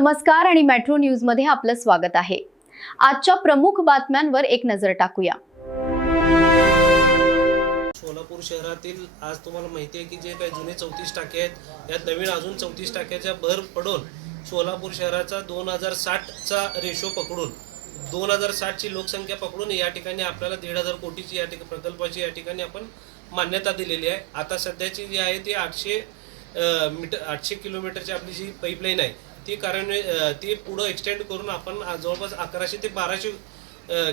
नमस्कार आणि metro news मध्ये आपलं स्वागत आहे। आजच्या प्रमुख बातम्यांवर एक नजर टाकूया। सोलापूर शहरातील आज तुम्हाला माहिती आहे की जे काही जुने 34 टाके आहेत यात नवीन अजून 34 टाक्याच्या भर पडून सोलापूर शहराचा 2060चा रेशो पकडून 2060 ची लोकसंख्या पकडून या ठिकाणी आपल्याला 1,500 कोटीची या ठिकाणी प्रकल्पाची या ठिकाणी आपण मान्यता दिलेली आहे। आता सध्याची जी आहे ती 800 किलोमीटरची आपली जी पाईपलाईन आहे ती पुढे एक्सटेंड करून आपण जवळपास 1100 ते 1200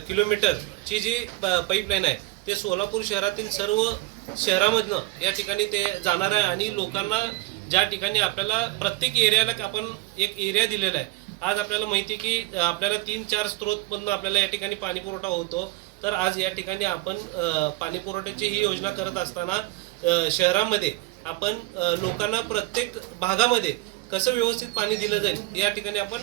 किलोमीटरची जी पाईपलाईन आहे ते सोलापूर शहरातील सर्व शहरामधनं या ठिकाणी ते जाणार आहे आणि लोकांना ज्या ठिकाणी आपल्याला प्रत्येक एरियाला आपण एक एरिया दिलेला आहे। आज आपल्याला माहिती आहे की आपल्याला 3-4 स्त्रोतमधून आपल्याला या ठिकाणी पाणी पुरवठा होतो, तर आज या ठिकाणी आपण पाणी पुरवठ्याची ही योजना करत असताना शहरामध्ये आपण लोकांना प्रत्येक भागामध्ये कसं व्यवस्थित पाणी दिलं जाईल या ठिकाणी आपण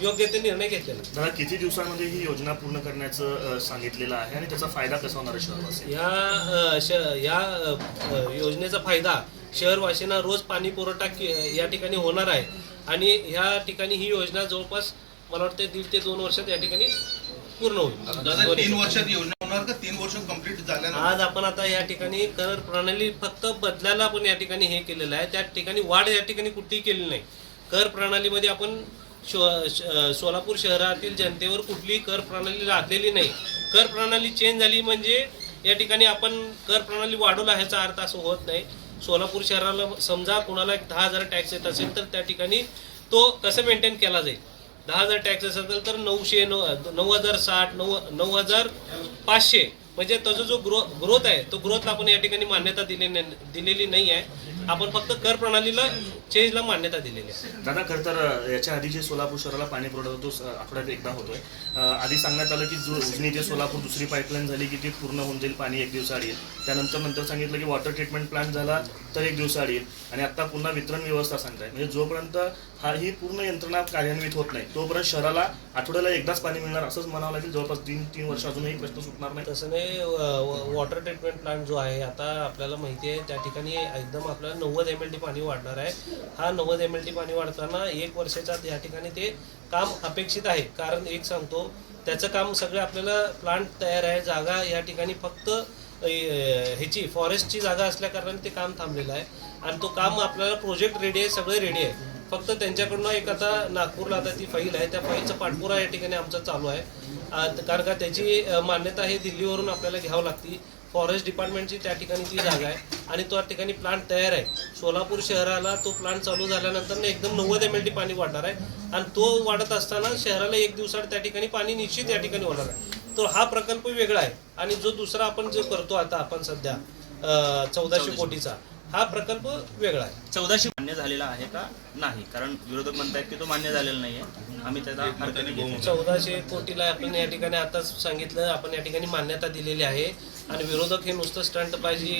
योग्य ते निर्णय घेतलेला। दादा, किती दिवसांमध्ये ही योजना पूर्ण करण्याचं सांगितलेलं आहे आणि त्याचा फायदा कसा होणार आहे शहरवासी? या योजनेचा फायदा शहरवासींना रोज पाणी पुरवठा या ठिकाणी होणार आहे आणि ह्या ठिकाणी ही योजना जवळपास मला वाटतं 1.5 ते 2 वर्षात या ठिकाणी पूर्ण होईल। 3 वर्षात योजना होणार का 3 वर्ष कंप्लीट झाल्यानंतर? आज आपण आता या ठिकाणी कर प्रणाली फक्त बदलायला आपण या ठिकाणी हे केलेलं आहे, त्या ठिकाणी वाढ या ठिकाणी कुठेही केली नाही। कर प्रणालीमध्ये आपण सोलापूर शहरातील जनतेवर कुठलीही कर प्रणाली लादलेली नाही। कर प्रणाली चेंज झाली म्हणजे या ठिकाणी आपण कर प्रणाली वाढवला ह्याचा अर्थ असं होत नाही। सोलापूर शहराला समजा कोणाला 10,000 टॅक्स येत असेल तर त्या ठिकाणी तो कसं मेंटेन केला जाईल। 10,000 टॅक्स असेल तर 900, 9,060, 9,500 म्हणजे त्याचा जो ग्रोथ आहे तो ग्रोथ आपण या ठिकाणी मान्यता दिलेली नाही आहे। आपण फक्त कर प्रणालीला चेंजला मान्यता दिलेली आहे। दादा, खरं तर याच्या आधी जे सोलापूर शहराला पाणी पुरवठा होतो आठवड्यात एकदा होतोय। आधी सांगण्यात आलं की जो उजनी ते सोलापूर दुसरी पाईपलाईन झाली की ती पूर्ण होऊन जाईल, पाणी 1 दिवसाआड येईल। त्यानंतर सांगितलं की वॉटर ट्रीटमेंट प्लांट झाला तर 1 दिवसाआड येईल आणि आता पुन्हा वितरण व्यवस्था सांगताय। म्हणजे जोपर्यंत ही पूर्ण यंत्रणा कार्यान्वित होत नाही तोपर्यंत शहराला आठवड्याला एकदाच पाणी मिळणार असंच म्हणावं लागेल। जवळपास 3 वर्ष अजूनही प्रश्न सुटणार नाही। तसं नाही, वॉटर ट्रीटमेंट प्लांट जो आहे आता आपल्याला माहिती आहे त्या ठिकाणी एकदम आपल्याला 90 MLD पाणी वाढणार आहे। हा 90 MLD पाणी वाढताना 1 वर्षाच्या या ठिकाणी ते काम अपेक्षित आहे। कारण एक सांगतो, त्याचं काम सगळं आपल्याला प्लांट तयार आहे, जागा या ठिकाणी फक्त ह्याची फॉरेस्टची जागा असल्या कारणाने ते काम थांबलेलं आहे आणि तो काम आपल्याला प्रोजेक्ट रेडी आहे, सगळे रेडी आहे। फक्त त्यांच्याकडून एक आता नागपूरला आता ती फाईल आहे, त्या फाईलचा पाठपुरा या ठिकाणी आमचा चालू आहे। कारण का त्याची मान्यता हे दिल्लीवरून आपल्याला घ्यावं लागते। फॉरेस्ट डिपार्टमेंटची त्या ठिकाणी ती जागा आहे आणि त्या ठिकाणी प्लांट तयार आहे। सोलापूर शहराला तो प्लांट चालू झाल्यानंतर एकदम 90 MLD पाणी वाढणार आहे आणि तो वाढत असताना शहराला 1 दिवसाआड त्या ठिकाणी पाणी निश्चित या ठिकाणी होणार आहे। तो हा प्रकल्प वेगळा आहे आणि जो दुसरा आपण जो करतो आता आपण सध्या 1400 कोटीचा हा प्रकल्प वेगळा आहे। 1400 मान्य झालेला आहे का नाही? कारण विरोधक म्हणतात की तो मान्य झालेला नाहीये, आम्ही त्याचा हरकत घेऊ। 1400 कोटीला आपण या ठिकाणी आताच सांगितलं, आपण या ठिकाणी मान्यता दिलेली आहे आणि विरोधक हे नुसतं स्टंटबाजी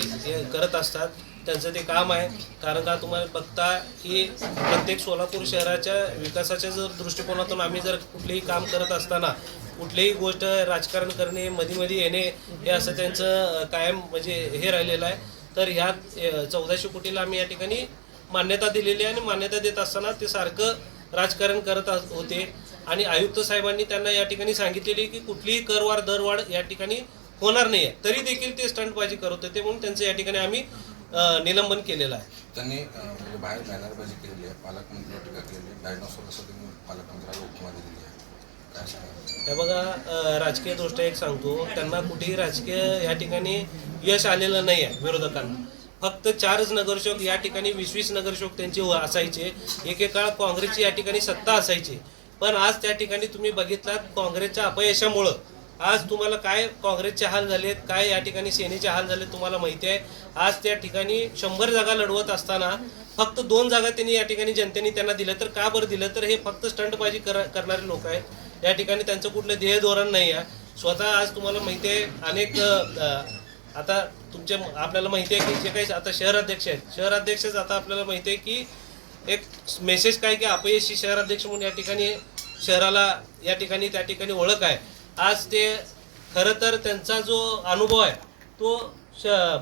करत असतात, त्यांचं ते काम आहे। कारण का तुम्हाला बघता की प्रत्येक सोलापूर शहराच्या विकासाच्या जर दृष्टिकोनातून आम्ही जर कुठलेही काम करत असताना कुठलीही गोष्ट राजकारण करणे, मध्ये येणे हे असं त्यांचं कायम म्हणजे हे राहिलेलं आहे। तर ह्या 1400 कोटीला आम्ही या ठिकाणी मान्यता दिलेली आहे आणि मान्यता देत असताना ते सारखं राजकारण करत होते आणि आयुक्त साहेबांनी त्यांना या ठिकाणी सांगितलेली की कुठलीही करवाढ दरवाढ या ठिकाणी होणार नाही आहे, तरी देखील ते स्टंटबाजी करत होते म्हणून त्यांचं या ठिकाणी आम्ही निलंबन केलेलं आहे। त्यांनी बाहेर बॅनरबाजी केलेली आहे, पालकमंत्र्यांवर टीका केलेली आहे, डायनोसॉर असं त्यांनी पालकमंत्र्याला उपमा दिलेली आहे। काय सांगा? हे बघा, राजकीय दृष्ट्या एक सांगतो, त्यांना कुठेही राजकीय या ठिकाणी यश आलेलं नाही आहे विरोधकांना। फक्त 4 नगरसेवक या ठिकाणी 20-20 नगरसेवक त्यांचे असायचे, एक काळ काँग्रेसची या ठिकाणी सत्ता असायची, पण आज त्या ठिकाणी तुम्ही बघितलात काँग्रेसच्या अपयशामुळं आज तुम्हाला काय काँग्रेसचे हाल झालेत, काय या ठिकाणी सेनेचे हाल झालेत तुम्हाला माहिती आहे। आज त्या ठिकाणी 100 जागा लढवत असताना फक्त 2 जागा त्यांनी या ठिकाणी जनतेने त्यांना दिल्या, तर का बरं दिलं? तर हे फक्त स्टंटबाजी करणारे लोक आहेत। या ठिकाणी त्यांचं कुठलं ध्येय धोरण नाही आहे। स्वतः आज तुम्हाला माहिती आहे अनेक आता आपल्याला माहिती आहे की जे काही आता शहराध्यक्षच आता आपल्याला माहिती आहे की एक मेसेज काय की अपयशी शहराध्यक्ष म्हणून या ठिकाणी शहराला या ठिकाणी त्या ठिकाणी ओळख आहे। आज ते खरं तर त्यांचा जो अनुभव आहे तो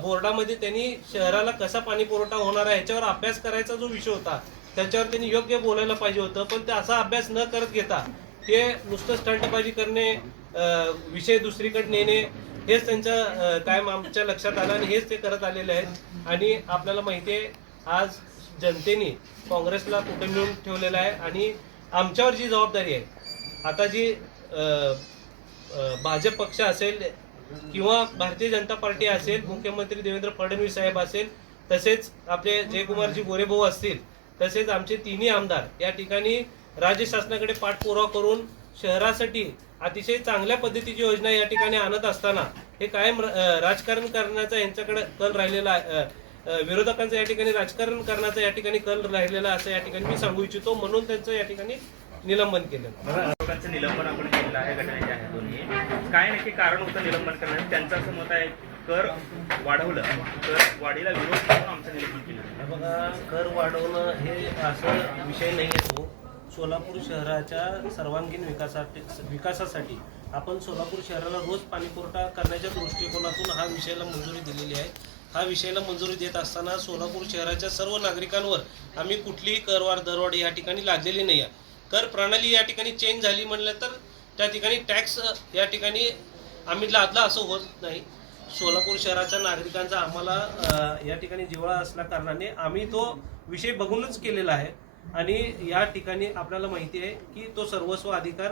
बोर्डामध्ये त्यांनी शहराला कसा पाणी पुरवठा होणार आहे याच्यावर अभ्यास करायचा जो विषय होता त्याच्यावर त्यांनी योग्य बोलायला पाहिजे होतं, पण ते असा अभ्यास न करत घेता ते नुसतं स्टंटबाजी करणे, विषय दुसरीकडे नेणे, हेच त्यांच्या कायम आमच्या लक्षात आलं आणि हेच ते करत आलेले आहेत. आणि आपल्याला माहिती आहे आज जनतेने काँग्रेसला कुठे मिळून ठेवलेलं आहे आणि आमच्यावर जी जबाबदारी आहे, आता जी भाजप पक्ष असेल किंवा भारतीय जनता पार्टी असेल, मुख्यमंत्री देवेंद्र फडणवीस साहेब असेल, तसेच आपले जयकुमारजी गोरेभाऊ असतील, तसेच आमचे तिन्ही आमदार या ठिकाणी राज्य शासनाकडे पाठपुरावा करून शहरासाठी अतिशय चांगल्या पद्धतीची योजना या ठिकाणी आणत असताना हे कायम राजकारण करण्याचा यांच्याकडे कल राहिलेला आहे. विरोधकांचं या ठिकाणी राजकारण करण्याचा या ठिकाणी कल राहिलेला असं या ठिकाणी मी सांगू इच्छितो, म्हणून त्यांचं या ठिकाणी निलंबन केलं. लोकांचं निलंबन आपण केलेलं आहे, घटनेचे आहे दोन्ही. काय नक्की कारण होतं निलंबन करण्याचं? त्यांचं असं मत आहे कर वाढवलं, कर वाढीला विरोध करून आमचं निलंबन केलं. बघा, कर वाढवणं हे असं विषय नाही आहे. तो सोलापूर शहराच्या सर्वांगीण विकासासाठी आपण सोलापूर शहराला रोज पाणी पुरवठा करण्याच्या दृष्टिकोनातून हा विषयाला मंजुरी दिलेली आहे. हा विषयाला मंजुरी देत असताना सोलापूर शहराच्या सर्व नागरिकांवर आम्ही कुठलीही करवाढ दरवाढ या ठिकाणी लादलेली नाही आहे. कर प्रणाली या ठिकाणी चेंज झाली म्हणलं तर त्या ठिकाणी टॅक्स या ठिकाणी आम्ही लादला असं होत नाही. सोलापूर शहराच्या नागरिकांचा आम्हाला या ठिकाणी जिव्हाळा असल्या कारणाने आम्ही तो विषय बघूनच केलेला आहे आणि या ठिकाणी आपल्याला माहिती आहे की तो सर्वस्व अधिकार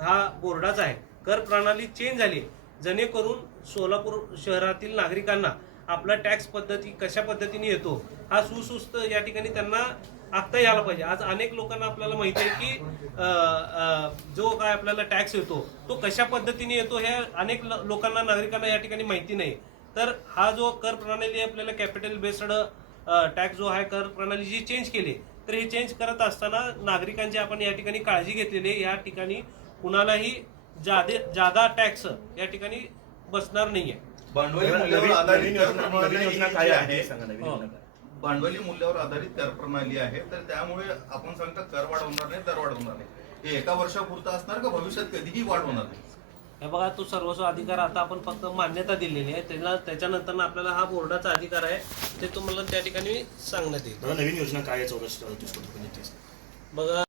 हा बोर्डाचा आहे. कर प्रणाली चेंज झाली जेणेकरून सोलापूर शहरातील नागरिकांना आपला टॅक्स पद्धती कशा पद्धतीने येतो हा सुस्पष्ट या ठिकाणी त्यांना आखता यायला पाहिजे. आज अनेक लोकांना आपल्याला माहिती आहे की जो काय आपल्याला टॅक्स येतो तो कशा पद्धतीने येतो हे अनेक लोकांना नागरिकांना या ठिकाणी माहिती नाही. तर हा जो कर प्रणाली आपल्याला कॅपिटल बेस्ड टॅक्स जो आहे कर प्रणाली जी चेंज केली, तर हे चेंज करत असताना नागरिकांची आपण या ठिकाणी काळजी घेतलेली आहे. या ठिकाणी कुणालाही जादा टॅक्स या ठिकाणी बसणार नाहीये. भांडवली मूल्यावर आधारित कर नवीन योजना काय आहे सांगा. नवीन योजना काय? भांडवली मूल्यावर आधारित कर प्रणाली आहे, तर त्यामुळे आपण सांगता कर वाढ होणार नाही, दर वाढ होणार नाही. हे एका वर्षापुरतं असणार का भविष्यात कधीही वाढ होणार नाही? हे बघा, तो सर्वस्व अधिकार आता आपण फक्त मान्यता दिलेली आहे, त्याच्यानंतर आपल्याला हा बोर्डाचा अधिकार आहे ते तुम्हाला त्या ठिकाणी सांगण्यात येईल. नवीन योजना काय आहे 34 कोटी? बघा,